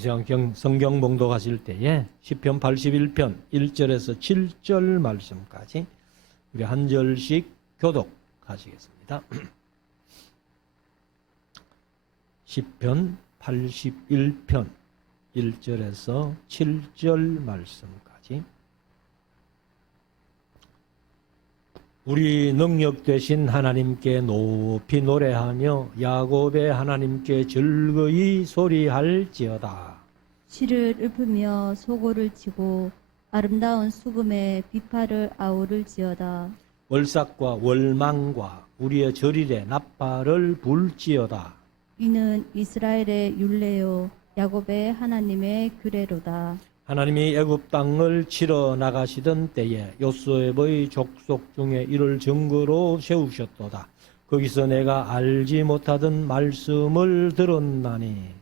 성경 봉독하실 때에 시편 81편 1절에서 7절 말씀까지 우리 한 절씩 교독하시겠습니다. 시편 81편 1절에서 7절 말씀까지. 우리 능력 되신 하나님께 높이 노래하며 야곱의 하나님께 즐거이 소리할지어다. 실을 읊으며 소고를 치고 아름다운 수금에 비파를 아우를지어다. 월삭과 월망과 우리의 절일에 나팔을 불지어다. 이는 이스라엘의 율례요 야곱의 하나님의 규례로다. 하나님이 애굽 땅을 치러 나가시던 때에 요셉의 족속 중에 이를 증거로 세우셨도다. 거기서 내가 알지 못하던 말씀을 들었나니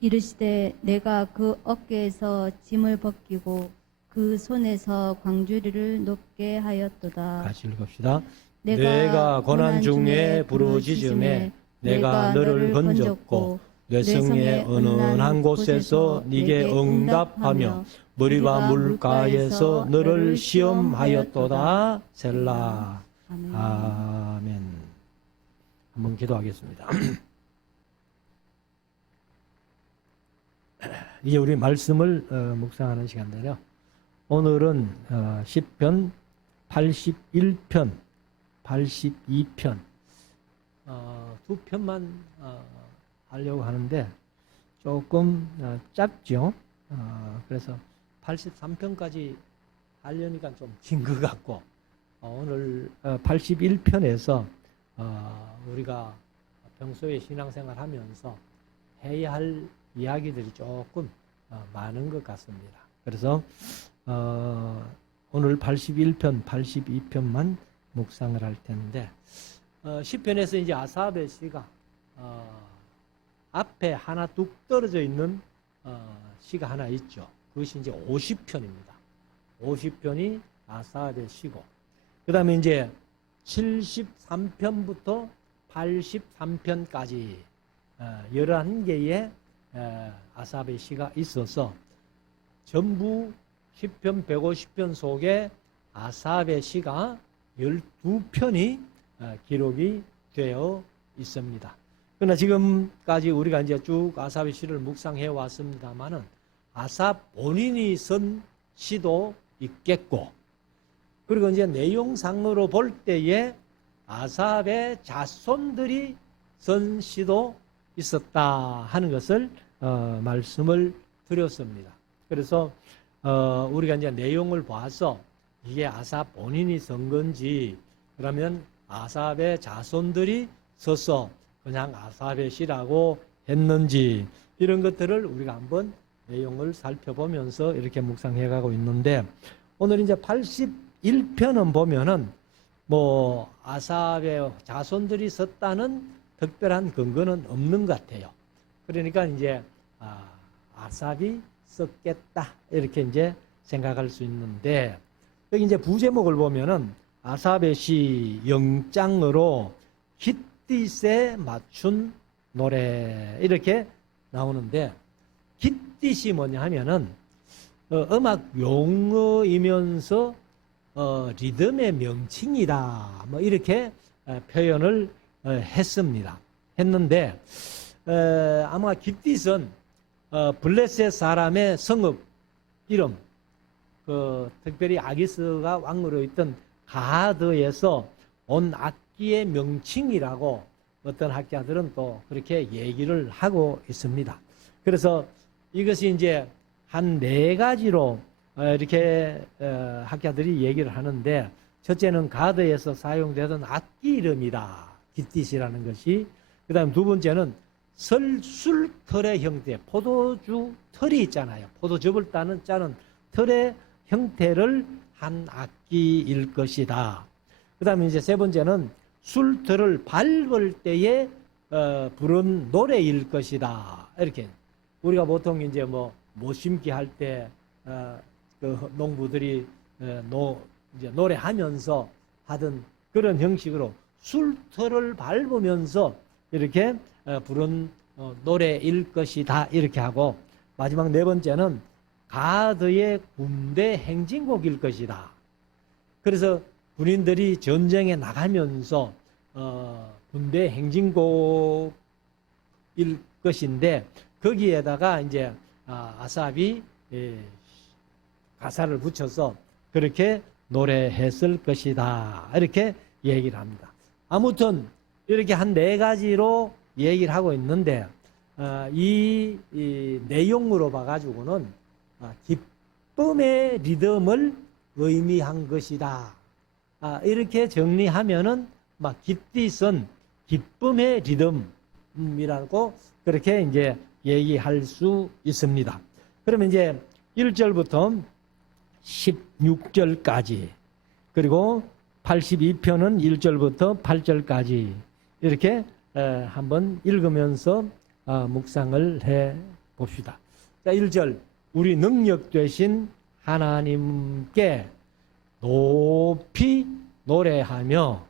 이르시되 내가 그 어깨에서 짐을 벗기고 그 손에서 광주리를 높게 하였도다. 같이 읽읍시다. 내가 고난 중에 부르짖음에 내가 너를 건졌고 뇌성의 은은한 곳에서 네게 응답하며 머리와 물가에서 너를 시험하였도다. 셀라. 아멘. 한번 기도하겠습니다. 이제 우리 말씀을 묵상하는 시간인데요. 오늘은 시편 81편, 82편 두 편만 하려고 하는데 조금 짧죠. 그래서 83편까지 하려니까 좀 긴 것 같고 오늘 81편에서 우리가 평소에 신앙생활 하면서 해야 할 이야기들이 조금 많은 것 같습니다. 그래서 오늘 81편, 82편만 묵상을 할 텐데 시편에서 이제 아사베 시가 앞에 하나 뚝 떨어져 있는 시가 하나 있죠. 그것이 이제 50편입니다. 50편이 아사베 시고, 그 다음에 이제 73편부터 83편까지 11개의 아사베 시가 있어서 전부 10편, 150편 속에 아사베 시가 12편이 기록이 되어 있습니다. 그러나 지금까지 우리가 이제 쭉 아삽의 시를 묵상해 왔습니다만은 아삽 본인이 쓴 시도 있겠고, 그리고 이제 내용상으로 볼 때에 아삽의 자손들이 쓴 시도 있었다 하는 것을 말씀을 드렸습니다. 그래서 우리가 이제 내용을 봐서 이게 아삽 본인이 쓴 건지, 그러면 아삽의 자손들이 써서 그냥 아삽의 시라고 했는지, 이런 것들을 우리가 한번 내용을 살펴보면서 이렇게 묵상해 가고 있는데, 오늘 이제 81편은 보면은 뭐 아삽의 자손들이 썼다는 특별한 근거는 없는 것 같아요. 그러니까 이제 아삽이 썼겠다 이렇게 이제 생각할 수 있는데, 여기 이제 부제목을 보면은 아삽의 시 영장으로 깃딧에 맞춘 노래 이렇게 나오는데, 깃딧이 뭐냐 하면은 음악 용어이면서 리듬의 명칭이다 뭐 이렇게 표현을 했는데 아마 깃딧은 블레셋 사람의 성읍 이름, 특별히 아기스가 왕으로 있던 가드에서 온 악기의 명칭이라고 어떤 학자들은 또 그렇게 얘기를 하고 있습니다. 그래서 이것이 이제 한 4가지로 이렇게 학자들이 얘기를 하는데, 첫째는 가드에서 사용되던 악기 이름이다, 깃딧이라는 것이. 그 다음 두 번째는 술틀의 형태, 포도주 틀이 있잖아요. 포도즙을 짜는 틀의 형태를 한 악기일 것이다. 그 다음에 이제 세 번째는 술틀을 밟을 때에 부른 노래일 것이다. 이렇게 우리가 보통 이제 모심기 할 때 그 농부들이 이제 노래하면서 하던 그런 형식으로 술틀을 밟으면서 이렇게 부른 노래일 것이다 이렇게 하고, 마지막 네 번째는 가드의 군대 행진곡일 것이다. 그래서 군인들이 전쟁에 나가면서 군대 행진곡일 것인데 거기에다가 이제 아삽이 가사를 붙여서 그렇게 노래했을 것이다. 이렇게 얘기를 합니다. 아무튼 이렇게 한 네 가지로 얘기를 하고 있는데 이 내용으로 봐가지고는 기쁨의 리듬을 의미한 것이다. 이렇게 정리하면은 막 깊이 쓴 기쁨의 리듬이라고 그렇게 이제 얘기할 수 있습니다. 그러면 이제 1절부터 16절까지 그리고 82편은 1절부터 8절까지 이렇게 한번 읽으면서 묵상을 해 봅시다. 자, 1절 우리 능력 되신 하나님께 높이 노래하며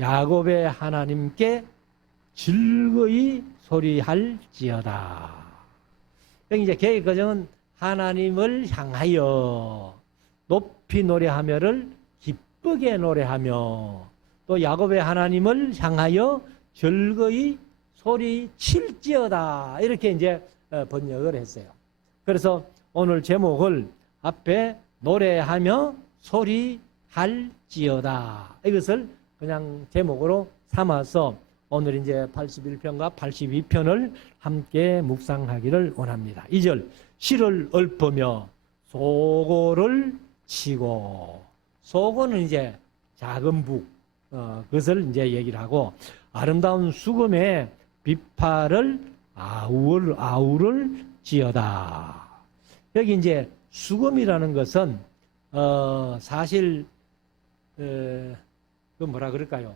야곱의 하나님께 즐거이 소리할지어다. 여기 이제 계획 과정은 하나님을 향하여 높이 노래하며를 기쁘게 노래하며 또 야곱의 하나님을 향하여 즐거이 소리칠지어다. 이렇게 이제 번역을 했어요. 그래서 오늘 제목을 앞에 노래하며 소리할지어다. 이것을 그냥 제목으로 삼아서 오늘 이제 81편과 82편을 함께 묵상하기를 원합니다. 2절 실을 읊으며 소고를 치고 소고는 이제 작은 북 그것을 이제 얘기를 하고 아름다운 수금의 비파를 아우를 지어다. 여기 이제 수금이라는 것은 사실 그 뭐라 그럴까요?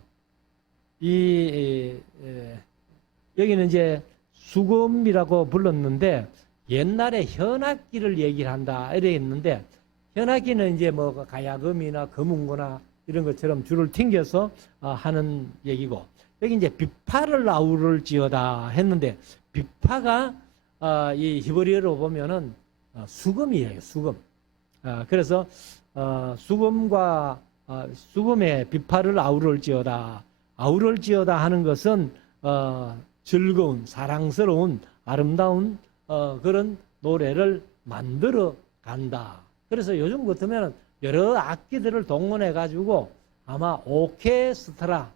여기는 이제 수금이라고 불렀는데 옛날에 현악기를 얘기를 한다 이래 했는데 현악기는 이제 뭐 가야금이나 거문고나 이런 것처럼 줄을 튕겨서 하는 얘기고 여기 이제 비파를 아우를 지어다 했는데 비파가 이 히브리어로 보면은 수금이에요. 수금. 그래서 수금의 비파를 아우를 지어다. 아우를 지어다 하는 것은 즐거운 사랑스러운 아름다운 그런 노래를 만들어 간다. 그래서 요즘 같으면 여러 악기들을 동원해 가지고 아마 오케스트라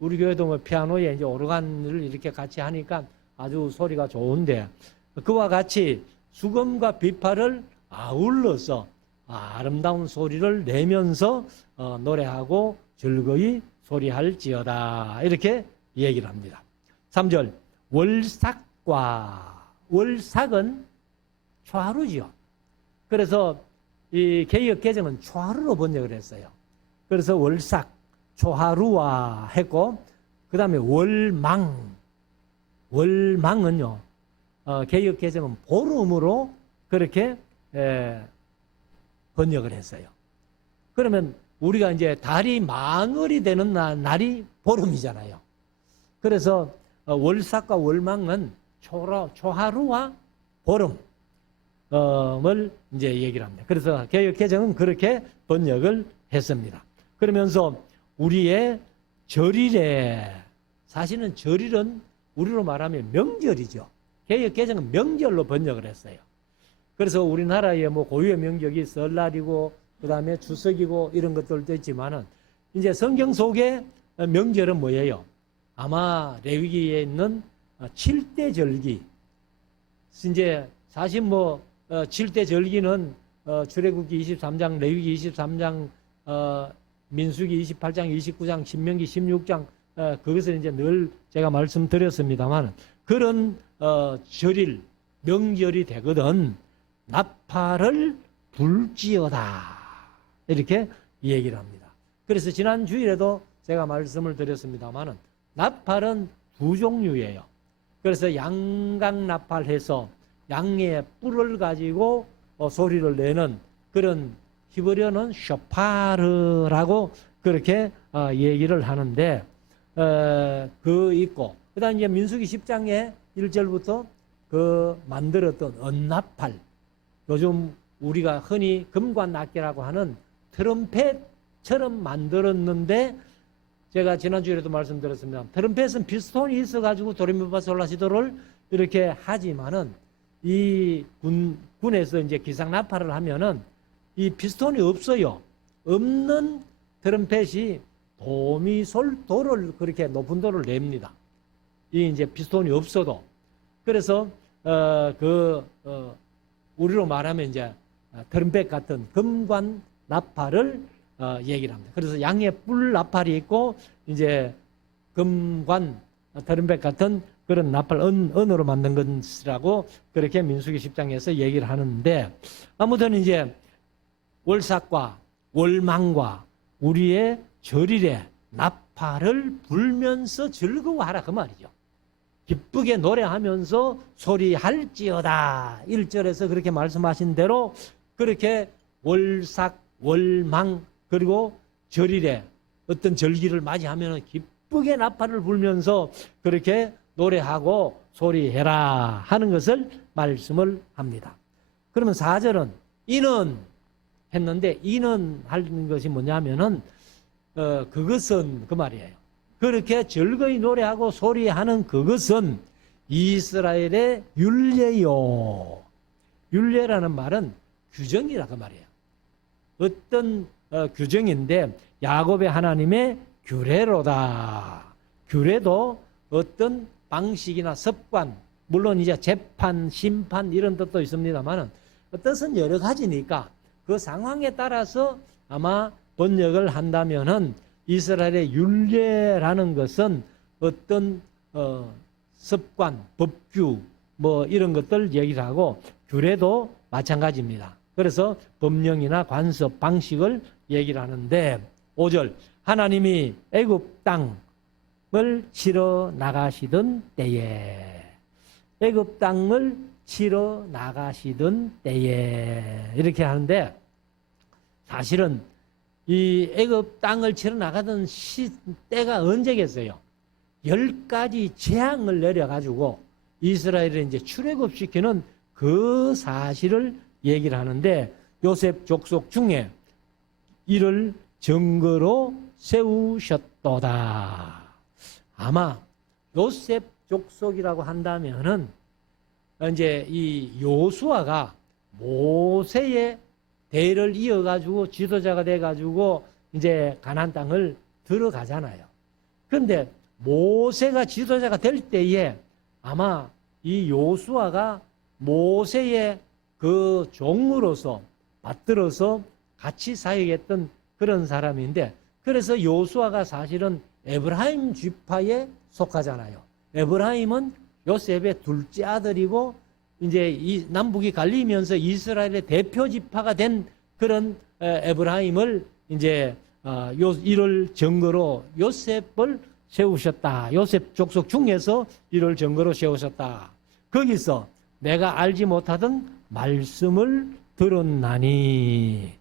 우리 교회도 뭐 피아노에 이제 오르간을 이렇게 같이 하니까 아주 소리가 좋은데 그와 같이 수금과 비파를 아울러서 아름다운 소리를 내면서 노래하고 즐거이 소리할지어다 이렇게 얘기를 합니다. 3절 월삭과 월삭은 초하루지요. 그래서 이 개역 개정은 초하루로 번역을 했어요. 그래서 월삭 초하루와 했고 그 다음에 월망은요 개역 개정은 보름으로 그렇게 번역을 했어요. 그러면 우리가 이제 달이 망을이 되는 날이 보름이잖아요. 그래서 월삭과 월망은 초하루와 보름을 이제 얘기를 합니다. 그래서 개역 개정은 그렇게 번역을 했습니다. 그러면서 우리의 절일에 사실은 절일은 우리로 말하면 명절이죠. 개역 개정은 명절로 번역을 했어요. 그래서 우리나라에 뭐 고유의 명절이 설날이고 그다음에 추석이고 이런 것들도 있지만은 이제 성경 속의 명절은 뭐예요? 아마 레위기에 있는 7대 절기. 이제 사실 뭐 7대 절기는 출애굽기 23장, 레위기 23장, 민수기 28장, 29장, 신명기 16장 그것을 이제 늘 제가 말씀드렸습니다만 그런 절일, 명절이 되거든 나팔을 불지어다 이렇게 얘기를 합니다. 그래서 지난 주일에도 제가 말씀을 드렸습니다만은 나팔은 두 종류예요. 그래서 양각 나팔해서 양의 뿔을 가지고 소리를 내는 그런 히브리어는 쇼파르라고 그렇게 얘기를 하는데 그 있고 그다음 이제 민수기 10장에 1절부터 그 만들었던 언나팔, 요즘 우리가 흔히 금관악기라고 하는 트럼펫처럼 만들었는데, 제가 지난주에도 말씀드렸습니다. 트럼펫은 피스톤이 있어가지고 도레미파솔라시도를 이렇게 하지만은 이 군에서 이제 기상나팔을 하면은 이 피스톤이 없어요. 없는 트럼펫이 도미솔도를 그렇게 높은 도를 냅니다. 이 이제 피스톤이 없어도. 그래서 우리로 말하면 이제 트럼펫 같은 금관 나팔을 얘기를 합니다. 그래서 양의 뿔 나팔이 있고 이제 금관 트럼펫 같은 그런 나팔 은으로 만든 것이라고 그렇게 민수기 10장에서 얘기를 하는데, 아무튼 이제 월삭과 월망과 우리의 절일에 나팔을 불면서 즐거워하라 그 말이죠. 기쁘게 노래하면서 소리할지어다. 1절에서 그렇게 말씀하신 대로 그렇게 월삭, 월망 그리고 절일에 어떤 절기를 맞이하면 기쁘게 나팔을 불면서 그렇게 노래하고 소리해라 하는 것을 말씀을 합니다. 그러면 4절은 이는 했는데, 이는 하는 것이 뭐냐면은 그것은 그 말이에요. 그렇게 즐거이 노래하고 소리하는 그것은 이스라엘의 율례요. 율례라는 말은 규정이라 그 말이에요. 어떤 규정인데 야곱의 하나님의 규례로다. 규례도 어떤 방식이나 습관, 물론 이제 재판, 심판 이런 뜻도 있습니다만은 뜻은 여러 가지니까 그 상황에 따라서 아마 번역을 한다면은 이스라엘의 율례라는 것은 어떤 습관, 법규 뭐 이런 것들 얘기를 하고, 규례도 마찬가지입니다. 그래서 법령이나 관습, 방식을 얘기를 하는데, 5절 하나님이 애굽 땅을 치러 나가시던 때에, 애굽 땅을 치러 나가시던 때에 이렇게 하는데, 사실은 이 애굽 땅을 치러 나가던 때가 언제겠어요? 10가지 재앙을 내려가지고 이스라엘을 이제 출애굽시키는 그 사실을 얘기를 하는데, 요셉 족속 중에 이를 증거로 세우셨도다. 아마 요셉 족속이라고 한다면은 이제 이 요수아가 모세의 대를 이어가지고 지도자가 돼가지고 이제 가나안 땅을 들어가잖아요. 그런데 모세가 지도자가 될 때에 아마 이 요수아가 모세의 그 종으로서 받들어서 같이 사역했던 그런 사람인데, 그래서 요수아가 사실은 에브라임 지파에 속하잖아요. 에브라임은 요셉의 둘째 아들이고 이제 이 남북이 갈리면서 이스라엘의 대표 지파가 된 그런 에브라임을 이제 이를 증거로 요셉을 세우셨다. 요셉 족속 중에서 이를 증거로 세우셨다. 거기서 내가 알지 못하던 말씀을 들었나니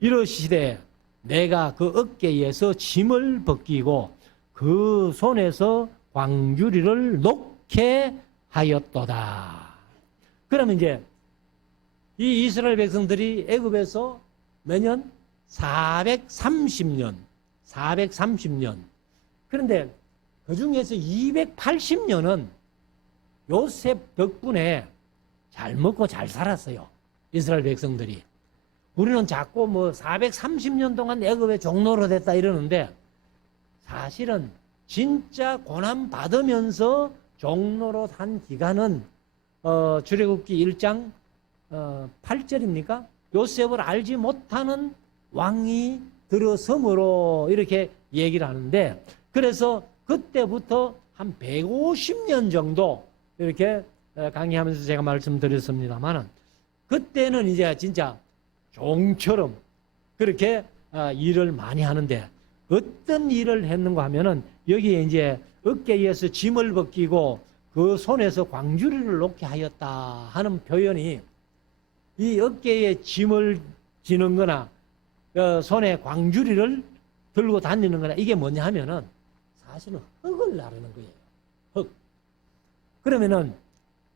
이러시되 내가 그 어깨에서 짐을 벗기고 그 손에서 광주리를 놓게 하였도다. 그러면 이제 이 이스라엘 백성들이 애굽에서 매년 430년. 그런데 그 중에서 280년은 요셉 덕분에 잘 먹고 잘 살았어요. 이스라엘 백성들이. 우리는 자꾸 뭐 430년 동안 애굽의 종로로 됐다 이러는데, 사실은 진짜 고난 받으면서 종로로 산 기간은 출애굽기 1장 8절입니까? 요셉을 알지 못하는 왕이 들어섬으로 이렇게 얘기를 하는데, 그래서 그때부터 한 150년 정도 이렇게 강의하면서 제가 말씀드렸습니다만은, 그때는 이제 진짜 종처럼 그렇게 일을 많이 하는데, 어떤 일을 했는가 하면은 여기에 이제 어깨에서 짐을 벗기고 그 손에서 광주리를 놓게 하였다 하는 표현이, 이 어깨에 짐을 지는 거나 손에 광주리를 들고 다니는 거나 이게 뭐냐 하면은 사실은 흙을 나르는 거예요. 흙. 그러면은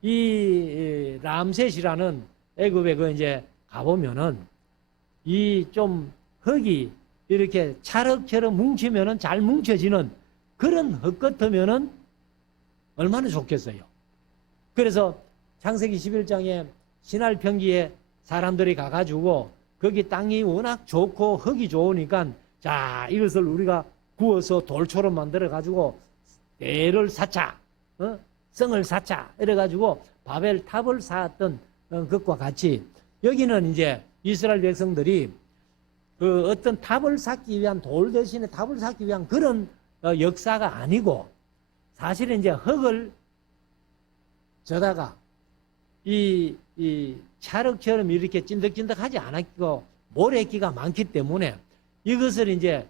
이 람셋이라는 애굽에 그 이제 가보면은 이 좀 흙이 이렇게 찰흙처럼 뭉치면은 잘 뭉쳐지는 그런 흙 같으면은 얼마나 좋겠어요. 그래서 창세기 11장에 신할 평지에 사람들이 가가지고 거기 땅이 워낙 좋고 흙이 좋으니까 자, 이것을 우리가 구워서 돌처럼 만들어가지고 대를 쌓자, 성을 쌓자, 이래가지고 바벨 탑을 쌓았던 것과 같이 여기는 이제 이스라엘 백성들이 그 어떤 탑을 쌓기 위한 돌 대신에 탑을 쌓기 위한 그런 역사가 아니고 사실은 이제 흙을 저다가 이 찰흙처럼 이렇게 찐득찐득하지 않았고 모래기가 많기 때문에 이것을 이제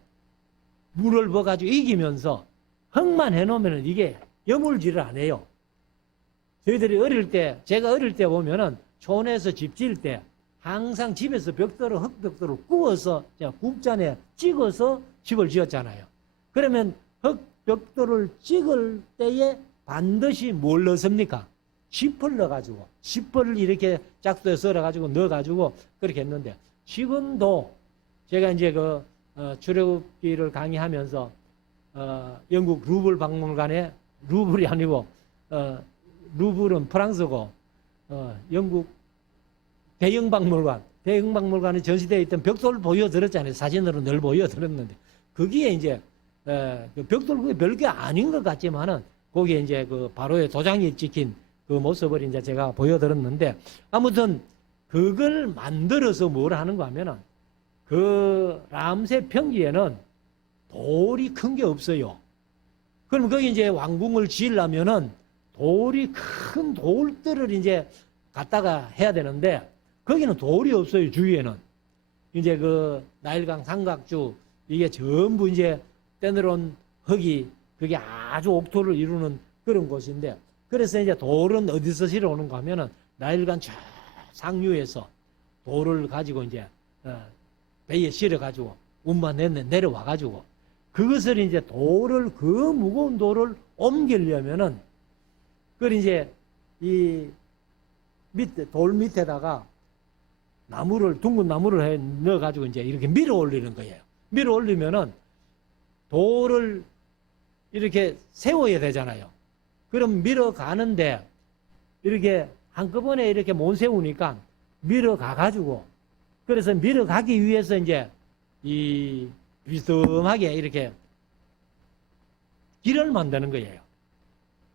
물을 부어가지고 이기면서 흙만 해놓으면 이게 여물지를 안 해요. 저희들이 어릴 때, 제가 어릴 때 보면은 촌에서 집 지을 때 항상 집에서 벽돌을, 흙벽돌을 구워서 국잔에 찍어서 집을 지었잖아요. 그러면 흙벽돌을 찍을 때에 반드시 뭘 넣습니까? 짚을 넣어가지고, 짚을 이렇게 짝도에 썰어가지고 넣어가지고 그렇게 했는데 지금도 제가 이제 출애굽기를 강의하면서 영국 루블 박물관에 루블이 아니고 루블은 프랑스고 영국 대형박물관에 전시되어 있던 벽돌을 보여드렸잖아요. 사진으로 늘 보여드렸는데 거기에 이제 그 벽돌 그게 별게 아닌 것 같지만은 거기에 이제 그 바로의 도장이 찍힌 그 모습을 이제 제가 보여드렸는데 아무튼 그걸 만들어서 뭘 하는가 하면은 그 람셋 평지에는 돌이 큰 게 없어요. 그럼 거기 이제 왕궁을 지으려면은 돌이 큰 돌들을 이제 갖다가 해야 되는데 거기는 돌이 없어요. 주위에는 이제 그 나일강 삼각주 이게 전부 이제 떼내려온 흙이 그게 아주 옥토를 이루는 그런 곳인데 그래서 이제 돌은 어디서 실어오는가 하면은 나일강 저 상류에서 돌을 가지고 이제 배에 실어가지고 운만 내려와가지고 그것을 이제 돌을 그 무거운 돌을 옮기려면은 그걸 이제 이 밑에 돌 밑에다가 나무를 둥근 나무를 넣어가지고 이제 이렇게 밀어 올리는 거예요. 밀어 올리면은 돌을 이렇게 세워야 되잖아요. 그럼 밀어 가는데 이렇게 한꺼번에 이렇게 못 세우니까 밀어 가가지고 그래서 밀어 가기 위해서 이제 이 비스듬하게 이렇게 길을 만드는 거예요.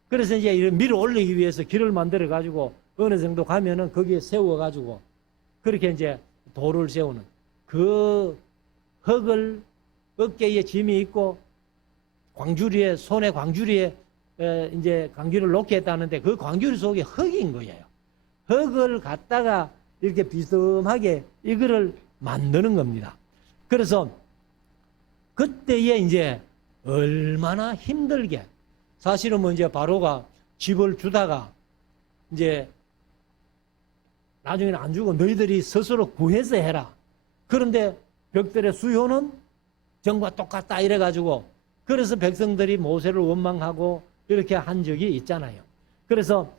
그래서 이제 밀어 올리기 위해서 길을 만들어 가지고 어느 정도 가면은 거기에 세워 가지고 그렇게 이제 돌을 세우는 그 흙을 어깨에 짐이 있고 광주리에 손에 광주리에 이제 광주리를 놓게 했다는데 그 광주리 속에 흙인 거예요. 흙을 갖다가 이렇게 비스듬하게 이거를 만드는 겁니다. 그래서 그때에 이제 얼마나 힘들게 사실은 뭐 이제 바로가 집을 주다가 이제 나중에는 안 주고 너희들이 스스로 구해서 해라. 그런데 벽돌의 수요는 전과 똑같다 이래가지고 그래서 백성들이 모세를 원망하고 이렇게 한 적이 있잖아요. 그래서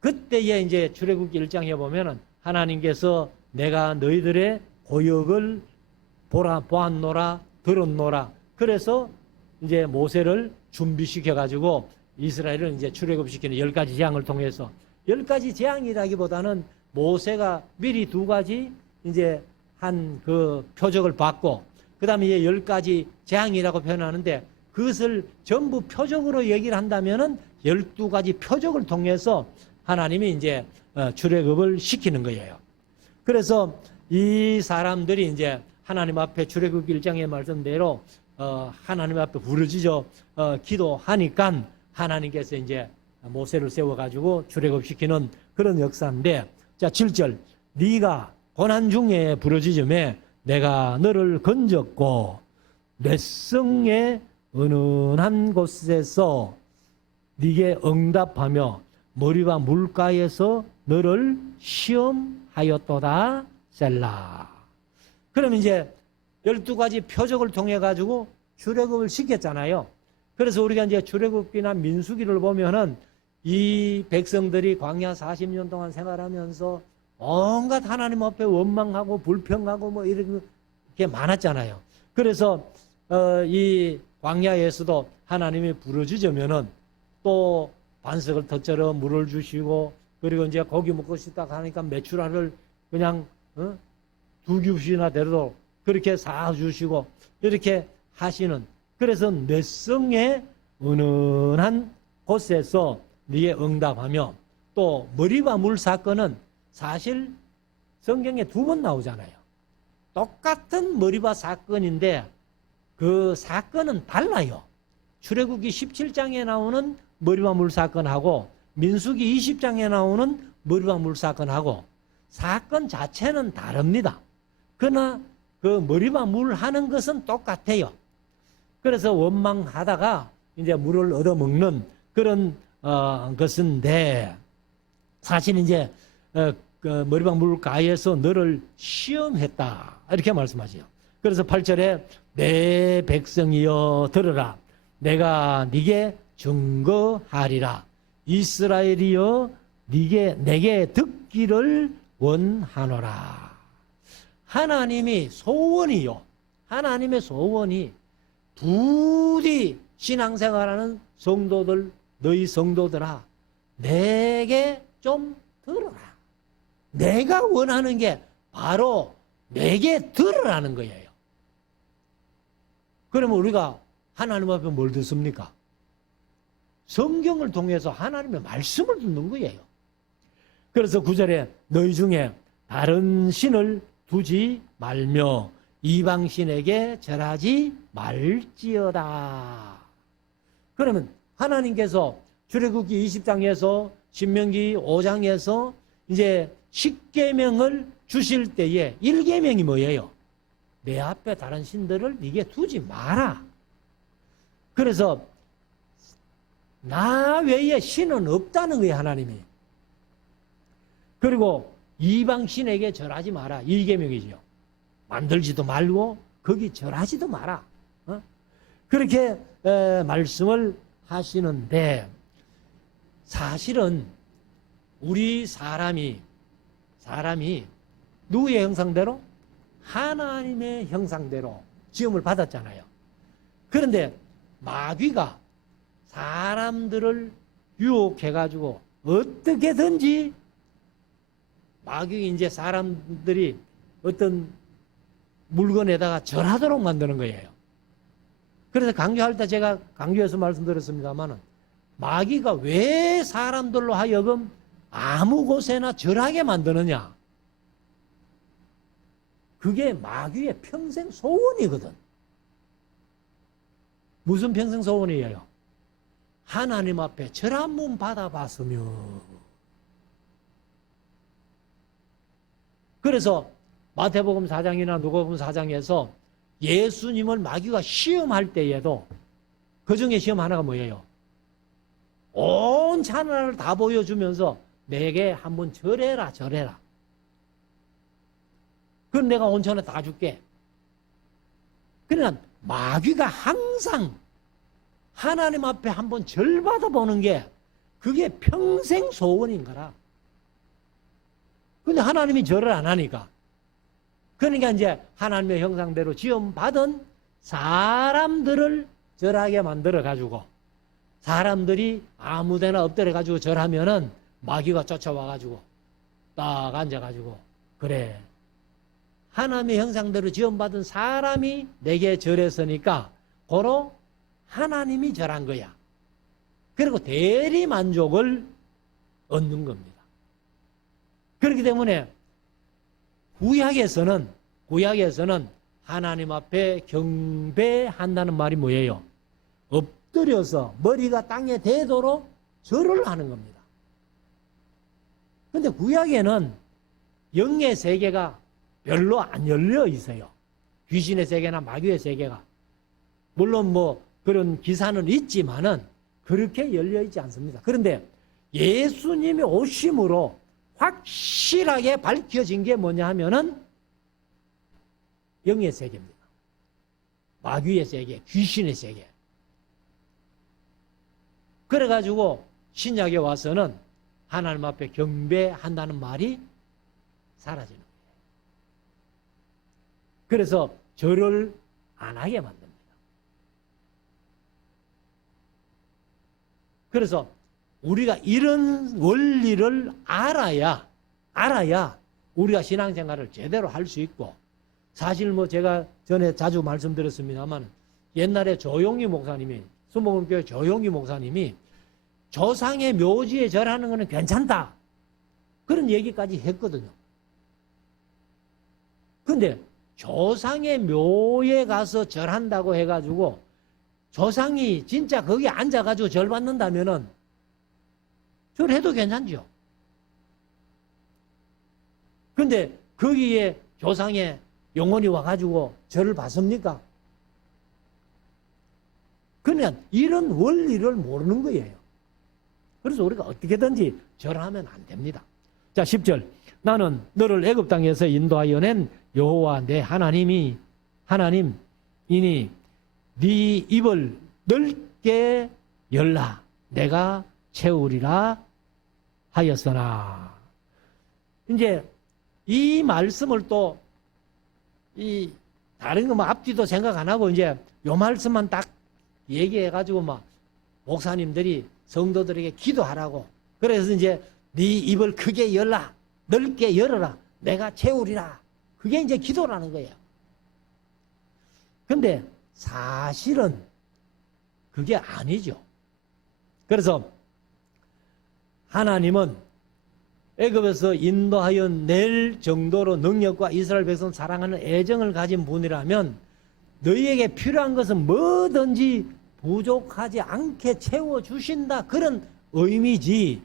그때에 이제 출애굽기 1장에 보면은 하나님께서 내가 너희들의 고역을 보았노라 들었노라. 그래서 이제 모세를 준비시켜가지고 이스라엘을 이제 출애굽시키는 10가지 재앙을 통해서 10가지 재앙이라기보다는 모세가 미리 2가지 이제 한 그 표적을 받고 그 다음에 10가지 재앙이라고 표현하는데 그것을 전부 표적으로 얘기를 한다면은 12가지 표적을 통해서 하나님이 이제 출애굽을 시키는 거예요. 그래서 이 사람들이 이제 하나님 앞에 출애굽기 1장의 말씀대로 하나님 앞에 부르짖어 기도하니까 하나님께서 이제 모세를 세워가지고 출애굽시키는 그런 역사인데 자 7절 네가 고난 중에 부르짖음에 내가 너를 건졌고 뇌성의 은은한 곳에서 네게 응답하며 머리와 물가에서 너를 시험하였도다 셀라. 그럼 이제 12가지 표적을 통해 가지고 출애굽을 시켰잖아요. 그래서 우리가 이제 출애굽기나 민수기를 보면은 이 백성들이 광야 40년 동안 생활하면서 온갖 하나님 앞에 원망하고 불평하고 뭐 이런 게 많았잖아요. 그래서 이 광야에서도 하나님이 부르짖으면은 또 반석을 터뜨려 물을 주시고, 그리고 이제 고기 먹고 싶다 하니까 메추라를 그냥 2규씩이나 데려도 그렇게 사주시고 이렇게 하시는, 그래서 뇌성의 은은한 곳에서 네게 응답하며, 또 머리와 물 사건은 사실 성경에 2번 나오잖아요. 똑같은 머리와 사건인데 그 사건은 달라요. 출애굽기 17장에 나오는 머리와 물 사건하고 민수기 20장에 나오는 머리와 물 사건하고 사건 자체는 다릅니다. 그러나 그 머리와 물 하는 것은 똑같아요. 그래서 원망하다가 이제 물을 얻어먹는 그런 것인데, 사실 이제 그 머리와 물 가에서 너를 시험했다 이렇게 말씀하죠. 그래서 8절에 내 백성이여 들으라, 내가 네게 증거하리라, 이스라엘이여 내게 듣기를 원하노라. 하나님이 소원이요, 하나님의 소원이 부디 신앙생활하는 성도들, 너희 성도들아 내게 좀 들어라. 내가 원하는 게 바로 내게 들으라는 거예요. 그러면 우리가 하나님 앞에 뭘 듣습니까? 성경을 통해서 하나님의 말씀을 듣는 거예요. 그래서 9절에 너희 중에 다른 신을 두지 말며 이방신에게 절하지 말지어다. 그러면 하나님께서 출애굽기 20장에서 신명기 5장에서 이제 10계명을 주실 때에 1계명이 뭐예요? 내 앞에 다른 신들을 네게 두지 마라. 그래서 나 외에 신은 없다는 거예요, 하나님이. 그리고 이방 신에게 절하지 마라. 1계명이죠. 만들지도 말고 거기 절하지도 마라. 그렇게 말씀을 하시는데, 사실은 우리 사람이 누구의 형상대로? 하나님의 형상대로 지음을 받았잖아요. 그런데 마귀가 사람들을 유혹해가지고 어떻게든지, 마귀가 이제 사람들이 어떤 물건에다가 절하도록 만드는 거예요. 그래서 강조할 때 제가 강조해서 말씀드렸습니다만은, 마귀가 왜 사람들로 하여금 아무 곳에나 절하게 만드느냐? 그게 마귀의 평생 소원이거든. 무슨 평생 소원이에요? 하나님 앞에 절 한 번 받아봤으면. 그래서 마태복음 4장이나 누가복음 4장에서 예수님을 마귀가 시험할 때에도 그 중에 시험 하나가 뭐예요? 온 찬란을 다 보여주면서 내게 한번 절해라. 그럼 내가 온 찬을 다 줄게. 그러니까 마귀가 항상 하나님 앞에 한번 절 받아보는 게 그게 평생 소원인 거라. 근데 하나님이 절을 안 하니까, 그러니까 이제 하나님의 형상대로 지음받은 사람들을 절하게 만들어가지고, 사람들이 아무데나 엎드려가지고 절하면은 마귀가 쫓아와가지고 딱 앉아가지고, 그래, 하나님의 형상대로 지음받은 사람이 내게 절했으니까 고로 하나님이 절한 거야. 그리고 대리 만족을 얻는 겁니다. 그렇기 때문에 구약에서는 하나님 앞에 경배한다는 말이 뭐예요? 엎드려서 머리가 땅에 대도록 절을 하는 겁니다. 그런데 구약에는 영의 세계가 별로 안 열려 있어요. 귀신의 세계나 마귀의 세계가. 물론 뭐 그런 기사는 있지만은 그렇게 열려 있지 않습니다. 그런데 예수님이 오심으로 확실하게 밝혀진 게 뭐냐 하면은 영의 세계입니다. 마귀의 세계, 귀신의 세계. 그래가지고 신약에 와서는 하나님 앞에 경배한다는 말이 사라지는 거예요. 그래서 절을 안 하게 만듭니다. 그래서 우리가 이런 원리를 알아야 우리가 신앙생활을 제대로 할 수 있고, 사실 뭐 제가 전에 자주 말씀드렸습니다만 옛날에 조용기 목사님이, 수목원교회 조용기 목사님이 조상의 묘지에 절하는 거는 괜찮다, 그런 얘기까지 했거든요. 근데 조상의 묘에 가서 절한다고 해가지고 조상이 진짜 거기 앉아가지고 절 받는다면은 절해도 괜찮죠. 근데 거기에 조상의 영혼이 와가지고 절을 받습니까? 그냥 이런 원리를 모르는 거예요. 그래서 우리가 어떻게든지 절하면 안 됩니다. 자, 10절. 나는 너를 애굽 땅에서 인도하여 낸 여호와 내 하나님이니 네 입을 넓게 열라 내가 채우리라 하였으나. 이제 이 말씀을 또 이 다른 거 뭐 앞뒤도 생각 안 하고 이제 요 말씀만 딱 얘기해 가지고 막 목사님들이 성도들에게 기도하라고, 그래서 이제 네 입을 크게 열라, 넓게 열어라, 내가 채우리라, 그게 이제 기도라는 거예요. 근데 사실은 그게 아니죠. 그래서 하나님은 애굽에서 인도하여 낼 정도로 능력과 이스라엘 백성 사랑하는 애정을 가진 분이라면 너희에게 필요한 것은 뭐든지 부족하지 않게 채워주신다, 그런 의미지,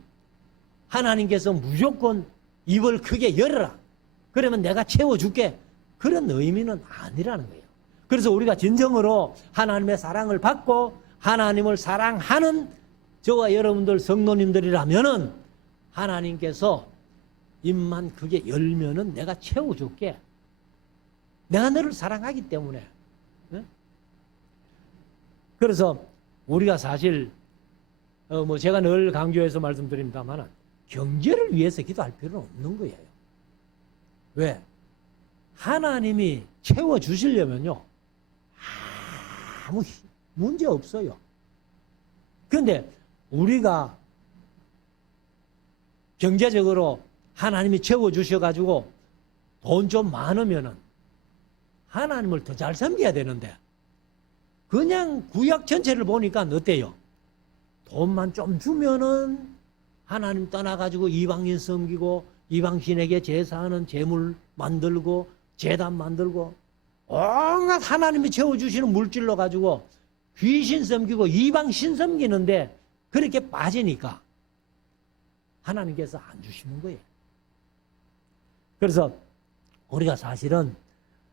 하나님께서 무조건 입을 크게 열어라, 그러면 내가 채워줄게, 그런 의미는 아니라는 거예요. 그래서 우리가 진정으로 하나님의 사랑을 받고 하나님을 사랑하는 저와 여러분들 성도님들이라면은 하나님께서 입만 크게 열면은 내가 채워줄게, 내가 너를 사랑하기 때문에. 그래서 우리가 사실 뭐 제가 늘 강조해서 말씀드립니다만 경제를 위해서 기도할 필요는 없는 거예요. 왜? 하나님이 채워주시려면요 아무 문제 없어요. 그런데 우리가 경제적으로 하나님이 채워주셔가지고 돈 좀 많으면은 하나님을 더 잘 섬겨야 되는데, 그냥 구약 전체를 보니까 어때요? 돈만 좀 주면은 하나님 떠나가지고 이방인 섬기고 이방신에게 제사하는 제물 만들고 제단 만들고 온갖 하나님이 채워주시는 물질로 가지고 귀신 섬기고 이방신 섬기는데 그렇게 빠지니까 하나님께서 안 주시는 거예요. 그래서 우리가 사실은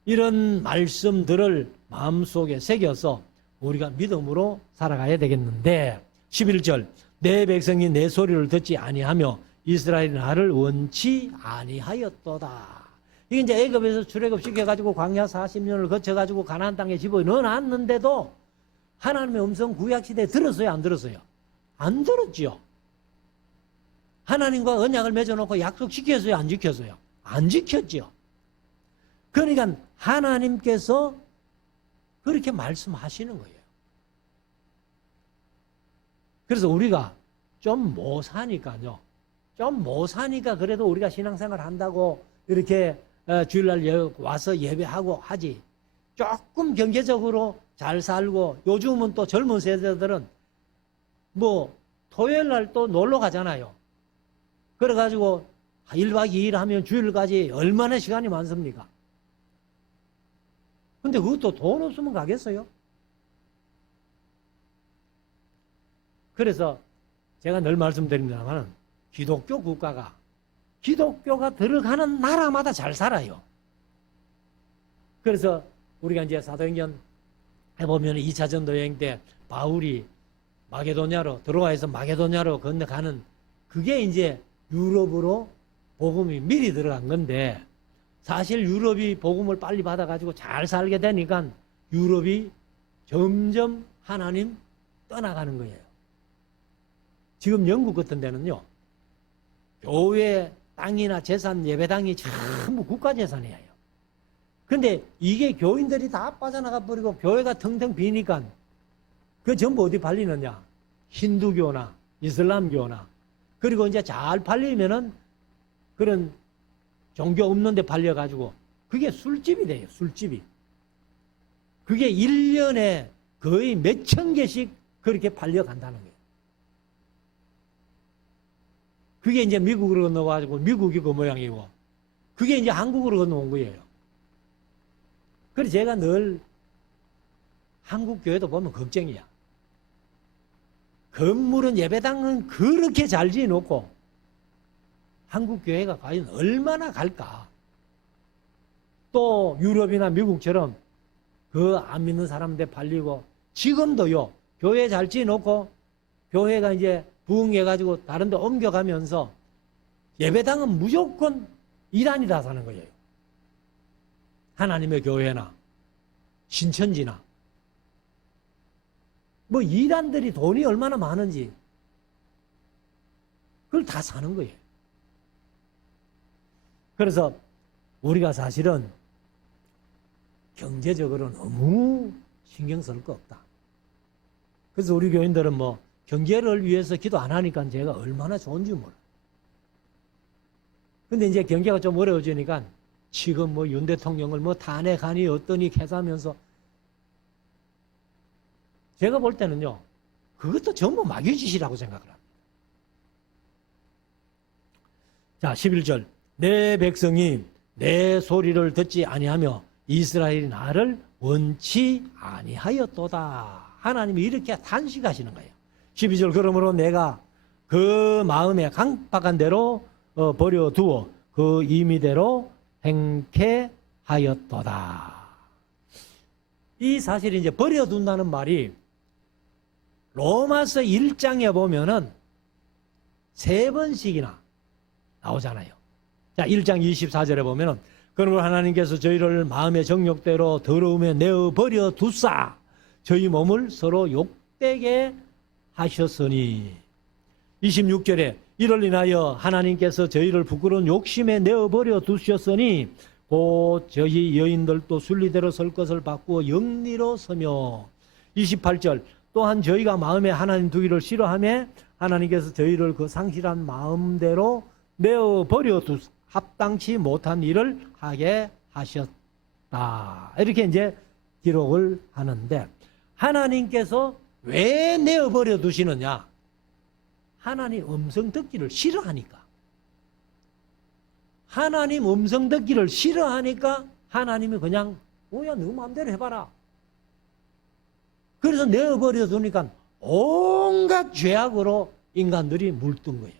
이런 말씀들을 마음속에 새겨서 우리가 믿음으로 살아가야 되겠는데, 11절 내 백성이 내 소리를 듣지 아니하며 이스라엘이 나를 원치 아니하였도다. 이게 이제 애굽에서 출애굽 시켜가지고 광야 40년을 거쳐가지고 가나안 땅에 집어넣어놨는데도 하나님의 음성 구약시대에 들었어요, 안 들었어요? 안 들었죠. 하나님과 언약을 맺어놓고 약속시켰어요, 안 지켰어요? 안 지켰죠. 그러니까 하나님께서 그렇게 말씀하시는 거예요. 그래서 우리가 좀 못 사니까요. 좀 못 사니까 그래도 우리가 신앙생활 한다고 이렇게 주일날 와서 예배하고 하지. 조금 경제적으로 잘 살고, 요즘은 또 젊은 세대들은 뭐 토요일날 또 놀러 가잖아요. 그래가지고 1박 2일 하면 주일까지 얼마나 시간이 많습니까? 근데 그것도 돈 없으면 가겠어요? 그래서 제가 늘 말씀드립니다만 기독교 국가가, 기독교가 들어가는 나라마다 잘 살아요. 그래서 우리가 이제 사도행전 해보면 2차 전도 여행 때 바울이 마게도냐로 들어와서 마게도냐로 건너가는, 그게 이제 유럽으로 복음이 미리 들어간 건데, 사실 유럽이 복음을 빨리 받아가지고 잘 살게 되니까 유럽이 점점 하나님 떠나가는 거예요. 지금 영국 같은 데는요, 교회 땅이나 재산, 예배당이 전부 국가재산이에요. 근데 이게 교인들이 다 빠져나가 버리고 교회가 텅텅 비니까 그 전부 어디 팔리느냐? 힌두교나 이슬람교나, 그리고 이제 잘 팔리면은 그런 종교 없는 데 팔려가지고 그게 술집이 돼요, 술집이. 그게 1년에 거의 몇천 개씩 그렇게 팔려간다는 거예요. 그게 이제 미국으로 건너와가지고 미국이 그 모양이고, 그게 이제 한국으로 건너온 거예요. 그래서 제가 늘 한국 교회도 보면 걱정이야. 건물은, 예배당은 그렇게 잘 지어놓고 한국 교회가 과연 얼마나 갈까? 또 유럽이나 미국처럼 그 안 믿는 사람한테 팔리고, 지금도요, 교회 잘 지어놓고 교회가 이제 부흥해가지고 다른 데 옮겨가면서 예배당은 무조건 이단이다 사는 거예요. 하나님의 교회나 신천지나. 뭐 이단들이 돈이 얼마나 많은지 그걸 다 사는 거예요. 그래서 우리가 사실은 경제적으로 너무 신경 쓸 거 없다. 그래서 우리 교인들은 뭐 경제를 위해서 기도 안 하니까 제가 얼마나 좋은지 몰라. 근데 이제 경제가 좀 어려워지니까 지금 뭐 윤 대통령을 뭐 탄핵하니 어떠니 해서하면서 제가 볼 때는요, 그것도 전부 마귀짓이라고 생각을 합니다. 자, 11절. 내 백성이 내 소리를 듣지 아니하며 이스라엘이 나를 원치 아니하였도다. 하나님이 이렇게 탄식하시는 거예요. 12절. 그러므로 내가 그 마음에 강박한 대로 버려두어 그 임의대로 행케 하였도다. 이 사실이 이제 버려둔다는 말이 로마서 1장에 보면은 3번씩이나 나오잖아요. 자, 1장 24절에 보면은 그러므로 하나님께서 저희를 마음의 정욕대로 더러움에 내어 버려 두사 저희 몸을 서로 욕되게 하셨으니. 26절에 이를 인하여 하나님께서 저희를 부끄러운 욕심에 내어 버려 두셨으니 곧 저희 여인들도 순리대로 설 것을 바꾸어 영리로 서며. 28절 또한 저희가 마음에 하나님 두기를 싫어하며 하나님께서 저희를 그 상실한 마음대로 내어 버려 두 합당치 못한 일을 하게 하셨다. 이렇게 이제 기록을 하는데, 하나님께서 왜 내어 버려 두시느냐? 하나님 음성 듣기를 싫어하니까. 하나님 음성 듣기를 싫어하니까 하나님이 그냥 뭐야 너 마음대로 해봐라. 그래서 내어버려 두니까 온갖 죄악으로 인간들이 물든 거예요.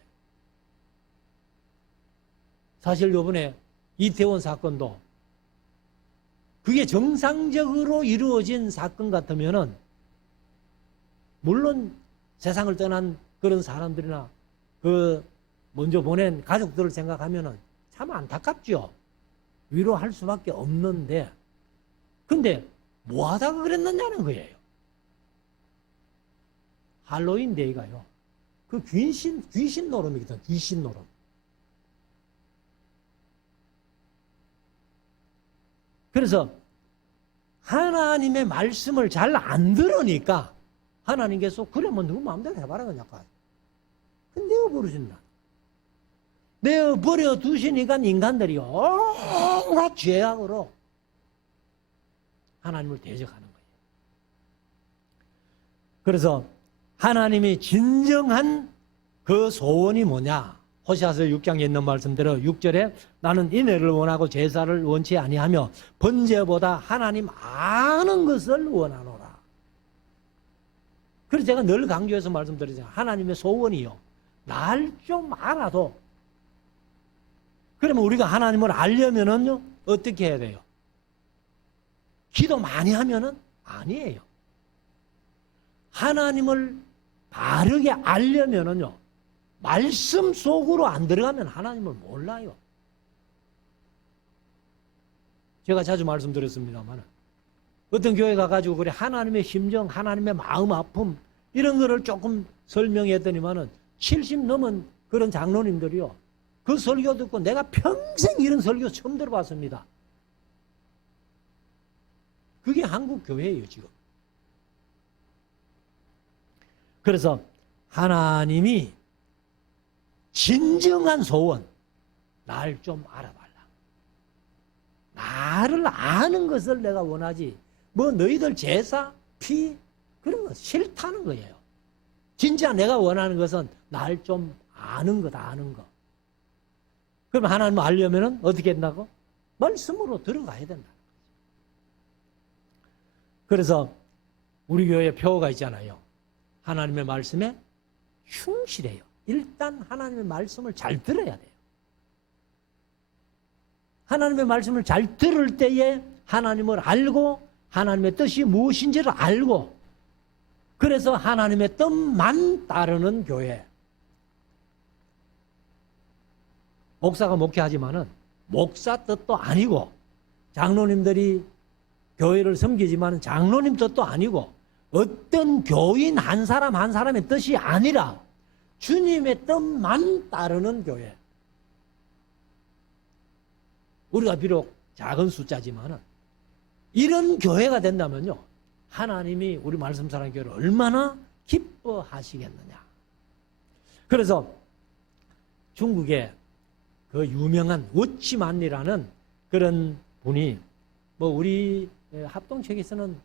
사실 요번에 이태원 사건도 그게 정상적으로 이루어진 사건 같으면은 물론 세상을 떠난 그런 사람들이나 그 먼저 보낸 가족들을 생각하면은 참 안타깝죠. 위로할 수밖에 없는데, 근데 뭐 하다가 그랬느냐는 거예요. 할로윈 데이가요, 그 귀신 노름이거든. 귀신 노름. 그래서 하나님의 말씀을 잘 안 들으니까 하나님께서 그래 뭐 너 마음대로 해봐라 그냥. 근데 내어버리신다. 내어버려 두시니까 인간들이 온갖 죄악으로 하나님을 대적하는 거예요. 그래서 하나님이 진정한 그 소원이 뭐냐? 호시아서 6장에 있는 말씀대로 6절에 나는 인애를 원하고 제사를 원치 아니하며 번제보다 하나님 아는 것을 원하노라. 그래서 제가 늘 강조해서 말씀드리잖아요. 하나님의 소원이요, 날 좀 알아도. 그러면 우리가 하나님을 알려면은요 어떻게 해야 돼요? 기도 많이 하면은 아니에요. 하나님을 바르게 알려면은요 말씀 속으로 안 들어가면 하나님을 몰라요. 제가 자주 말씀드렸습니다만 어떤 교회 가가지고 그래 하나님의 심정, 하나님의 마음 아픔 이런 거를 조금 설명했더니만은 70 넘은 그런 장로님들이요. 그 설교 듣고 내가 평생 이런 설교 처음 들어봤습니다. 그게 한국 교회예요, 지금. 그래서 하나님이 진정한 소원, 날 좀 알아달라. 나를 아는 것을 내가 원하지. 뭐 너희들 제사, 피 그런 거 싫다는 거예요. 진짜 내가 원하는 것은 날 좀 아는 거다, 아는 거. 그럼 하나님 알려면은 어떻게 된다고? 말씀으로 들어가야 된다. 그래서 우리 교회에 표어가 있잖아요. 하나님의 말씀에 충실해요. 일단 하나님의 말씀을 잘 들어야 돼요. 하나님의 말씀을 잘 들을 때에 하나님을 알고 하나님의 뜻이 무엇인지를 알고 그래서 하나님의 뜻만 따르는 교회. 목사가 목회하지만은 목사 뜻도 아니고 장로님들이 교회를 섬기지만 장로님 뜻도 아니고 어떤 교인 한 사람 한 사람의 뜻이 아니라 주님의 뜻만 따르는 교회. 우리가 비록 작은 숫자지만은 이런 교회가 된다면요. 하나님이 우리 말씀사랑 교회를 얼마나 기뻐하시겠느냐. 그래서 중국에 그 유명한 워치만이라는 그런 분이 뭐 우리 합동책에서는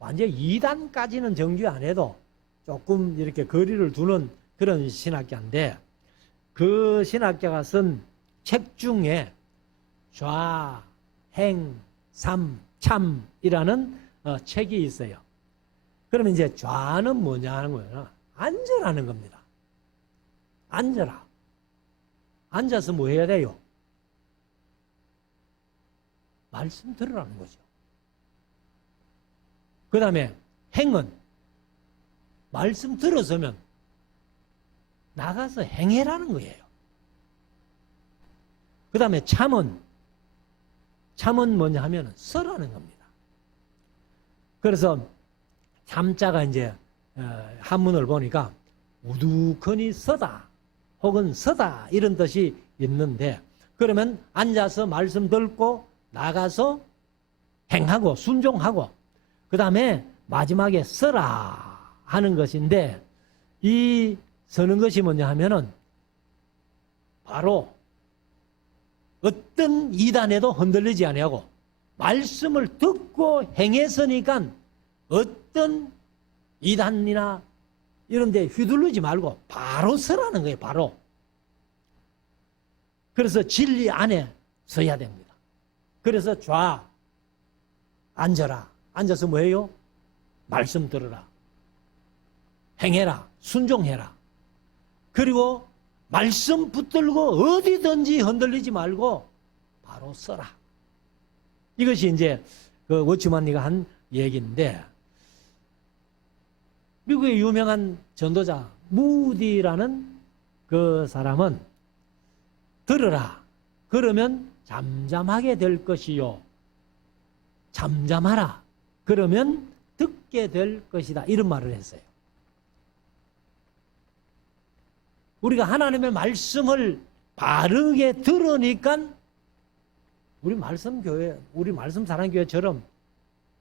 완전 2단까지는 정규 안 해도 조금 이렇게 거리를 두는 그런 신학자인데 그 신학자가 쓴 책 중에 좌, 행, 삼, 참이라는 책이 있어요. 그러면 이제 좌는 뭐냐 하는 거예요. 앉으라는 겁니다. 앉아라. 앉아서 뭐 해야 돼요? 말씀 들으라는 거죠. 그 다음에 행은 말씀 들어서면 나가서 행해라는 거예요. 그 다음에 참은 뭐냐 하면 서라는 겁니다. 그래서 참자가 이제 한문을 보니까 우두커니 서다 혹은 서다 이런 뜻이 있는데 그러면 앉아서 말씀 듣고 나가서 행하고 순종하고 그 다음에 마지막에 서라 하는 것인데 이 서는 것이 뭐냐 하면은 바로 어떤 이단에도 흔들리지 아니하고 말씀을 듣고 행했으니까 어떤 이단이나 이런 데 휘둘리지 말고 바로 서라는 거예요. 바로. 그래서 진리 안에 서야 됩니다. 그래서 좌 앉아라. 앉아서 뭐예요? 말씀 들으라. 행해라. 순종해라. 그리고 말씀 붙들고 어디든지 흔들리지 말고 바로 서라. 이것이 이제 그 워치만니가 한 얘기인데 미국의 유명한 전도자 무디라는 그 사람은 들으라. 그러면 잠잠하게 될 것이요. 잠잠하라. 그러면 듣게 될 것이다. 이런 말을 했어요. 우리가 하나님의 말씀을 바르게 들으니까 우리 말씀교회, 우리 말씀사랑교회처럼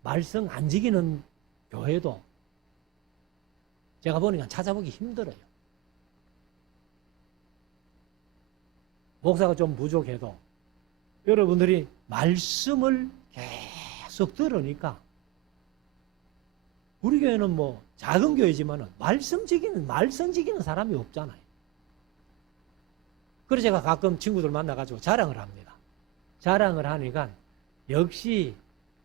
말씀 안 지키는 교회도 제가 보니까 찾아보기 힘들어요. 목사가 좀 부족해도 여러분들이 말씀을 계속 들으니까 우리 교회는 뭐 작은 교회지만은 말씀 지키는 사람이 없잖아요. 그래서 제가 가끔 친구들 만나가지고 자랑을 합니다. 자랑을 하니까 역시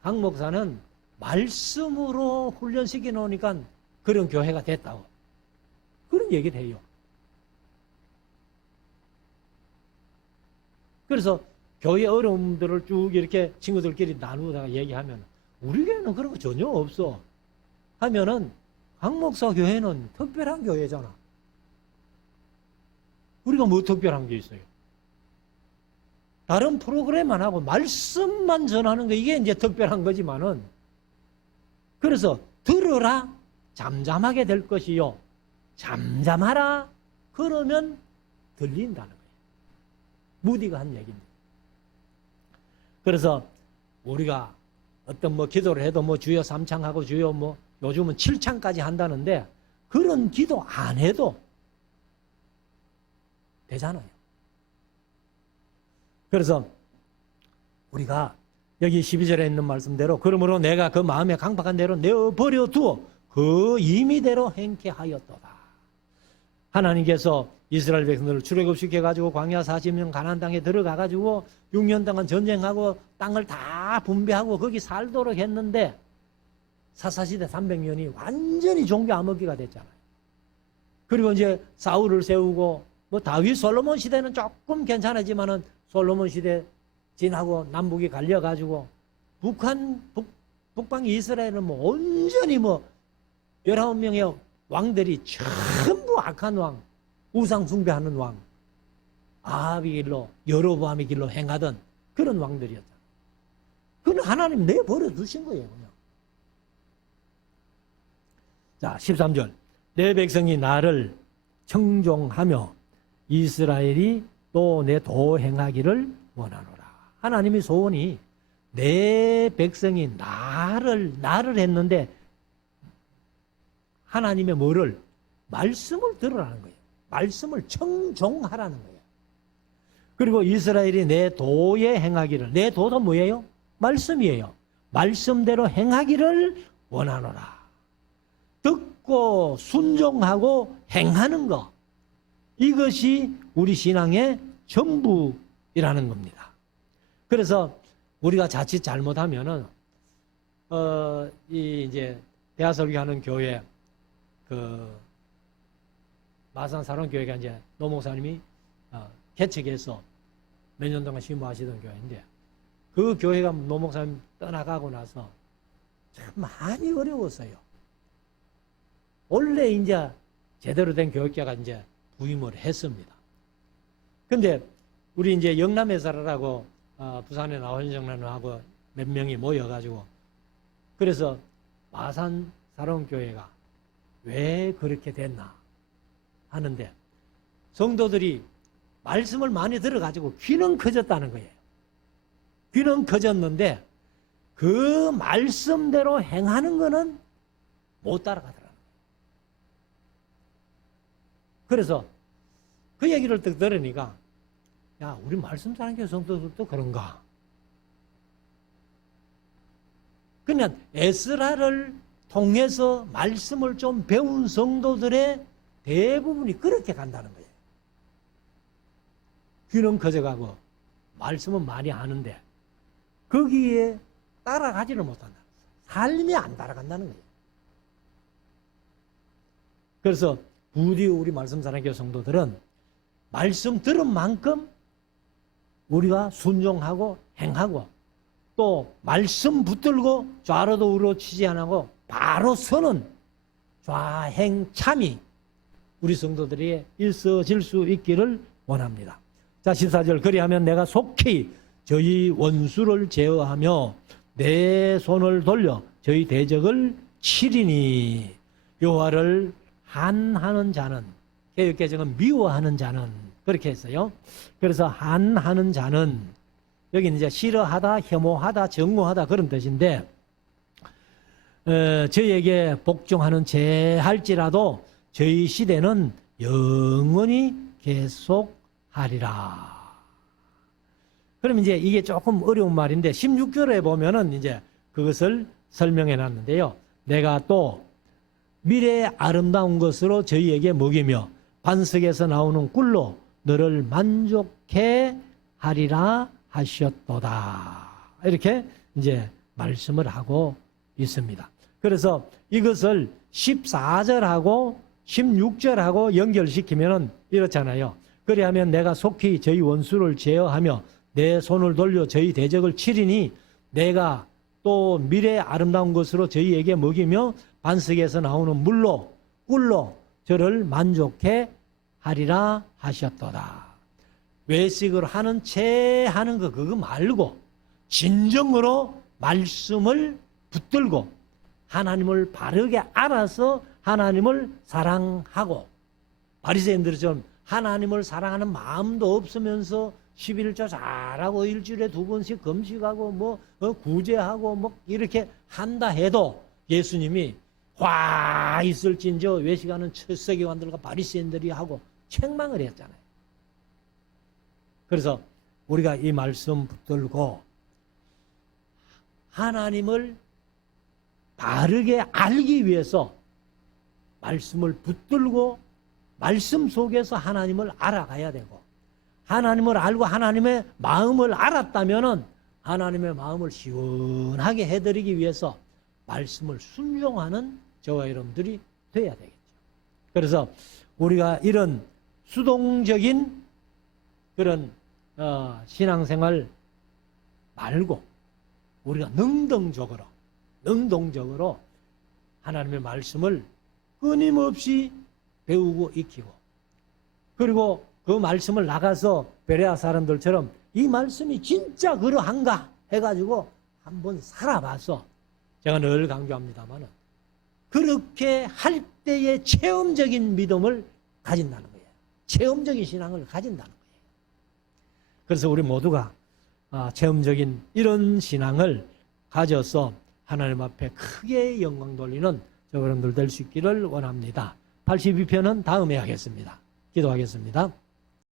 강 목사는 말씀으로 훈련시켜 놓으니까 그런 교회가 됐다고. 그런 얘기를 해요. 그래서 교회 어려움들을 쭉 이렇게 친구들끼리 나누다가 얘기하면 우리 교회는 그런 거 전혀 없어. 하면은 강 목사 교회는 특별한 교회잖아. 우리가 뭐 특별한 게 있어요? 다른 프로그램만 하고 말씀만 전하는 거 이게 이제 특별한 거지만은 그래서 들으라 잠잠하게 될 것이요 잠잠하라 그러면 들린다는 거예요. 무디가 한 얘기입니다. 그래서 우리가 어떤 뭐 기도를 해도 뭐 주여 3창하고 주여 뭐 요즘은 7창까지 한다는데 그런 기도 안 해도 되잖아요. 그래서 우리가 여기 12절에 있는 말씀대로 그러므로 내가 그 마음에 강박한 대로 내어버려 두어 그 임의대로 행케 하였도다. 하나님께서 이스라엘 백성들을 출애굽시켜가지고 광야 40년 가나안 땅에 들어가가지고 6년 동안 전쟁하고 땅을 다 분배하고 거기 살도록 했는데 사사시대 300년이 완전히 종교 암흑기가 됐잖아요. 그리고 이제 사울을 세우고 뭐 다윗 솔로몬 시대는 조금 괜찮았지만은 솔로몬 시대 지나고 남북이 갈려가지고 북방 이스라엘은 뭐 온전히 뭐 19명의 왕들이 전부 악한 왕, 우상 숭배하는 왕, 아합의 길로 여로보암의 길로 행하던 그런 왕들이었잖아요. 그건 하나님 내버려 두신 거예요, 그냥. 자, 13절. 내 백성이 나를 청종하며 이스라엘이 또 내 도 행하기를 원하노라. 하나님의 소원이 내 백성이 나를 했는데 하나님의 뭐를? 말씀을 들으라는 거예요. 말씀을 청종하라는 거예요. 그리고 이스라엘이 내 도에 행하기를, 내 도도 뭐예요? 말씀이에요. 말씀대로 행하기를 원하노라. 듣고 순종하고 행하는 것, 이것이 우리 신앙의 전부이라는 겁니다. 그래서 우리가 자칫 잘못하면은 이제 대하설교하는 교회 그 마산 사론교회가 이제 노 목사님이 개척해서 몇 년 동안 신부하시던 교회인데 그 교회가 노 목사님 떠나가고 나서 참 많이 어려웠어요. 원래 이제 제대로 된 교육자가 이제 부임을 했습니다. 근데 우리 이제 영남에 살아라고 부산에 나온 정남하고 몇 명이 모여가지고 그래서 마산 사론교회가 왜 그렇게 됐나 하는데 성도들이 말씀을 많이 들어가지고 귀는 커졌다는 거예요. 귀는 커졌는데 그 말씀대로 행하는 거는 못 따라가더라고요. 그래서 그 얘기를 딱 들으니까 야, 우리 말씀 사랑교회 성도들도 그런가? 그냥 에스라를 통해서 말씀을 좀 배운 성도들의 대부분이 그렇게 간다는 거예요. 귀는 커져가고 말씀은 많이 아는데 거기에 따라가지를 못한다. 삶이 안 따라간다는 거예요. 그래서 부디 우리 말씀 사랑교회 성도들은 말씀 들은 만큼 우리가 순종하고 행하고 또 말씀 붙들고 좌로도 우로 치지 않고 바로 서는 좌행참이 우리 성도들이 있어질 수 있기를 원합니다. 자, 14절. 그리하면 내가 속히 저희 원수를 제어하며 내 손을 돌려 저희 대적을 치리니 여호와를 한하는 자는, 개역개정은 미워하는 자는 그렇게 했어요. 그래서 한하는 자는 여기는 이제 싫어하다, 혐오하다, 정오하다 그런 뜻인데 저희에게 복종하는 죄할지라도 저희 시대는 영원히 계속하리라. 그럼 이제 이게 조금 어려운 말인데 16절에 보면은 이제 그것을 설명해 놨는데요. 내가 또 미래의 아름다운 것으로 저희에게 먹이며 반석에서 나오는 꿀로 너를 만족해 하리라 하셨도다. 이렇게 이제 말씀을 하고 있습니다. 그래서 이것을 14절하고 16절하고 연결시키면은 이렇잖아요. 그리하면 내가 속히 저희 원수를 제어하며 내 손을 돌려 저희 대적을 치리니 내가 또 미래의 아름다운 것으로 저희에게 먹이며 반석에서 나오는 물로 꿀로 저를 만족해 하리라 하셨도다. 외식을 하는 채 하는 거 그거 말고 진정으로 말씀을 붙들고 하나님을 바르게 알아서 하나님을 사랑하고 바리새인들처럼 하나님을 사랑하는 마음도 없으면서 11조 잘하고 일주일에 2번씩 금식하고 뭐 구제하고 뭐 이렇게 한다 해도 예수님이 화 있을진저 외식하는 세계관들과 바리새인들이 하고 책망을 했잖아요. 그래서 우리가 이 말씀 붙들고 하나님을 바르게 알기 위해서 말씀을 붙들고 말씀 속에서 하나님을 알아가야 되고, 하나님을 알고 하나님의 마음을 알았다면은 하나님의 마음을 시원하게 해드리기 위해서 말씀을 순종하는 저와 여러분들이 돼야 되겠죠. 그래서 우리가 이런 수동적인 그런 신앙생활 말고 우리가 능동적으로 하나님의 말씀을 끊임없이 배우고 익히고, 그리고 그 말씀을 나가서 베레아 사람들처럼 이 말씀이 진짜 그러한가 해가지고 한번 살아봐서, 제가 늘 강조합니다마는 그렇게 할 때의 체험적인 믿음을 가진다는 거예요. 체험적인 신앙을 가진다는 거예요. 그래서 우리 모두가 체험적인 이런 신앙을 가져서 하나님 앞에 크게 영광 돌리는 여러분들 될 수 있기를 원합니다. 82편은 다음에 하겠습니다. 기도하겠습니다.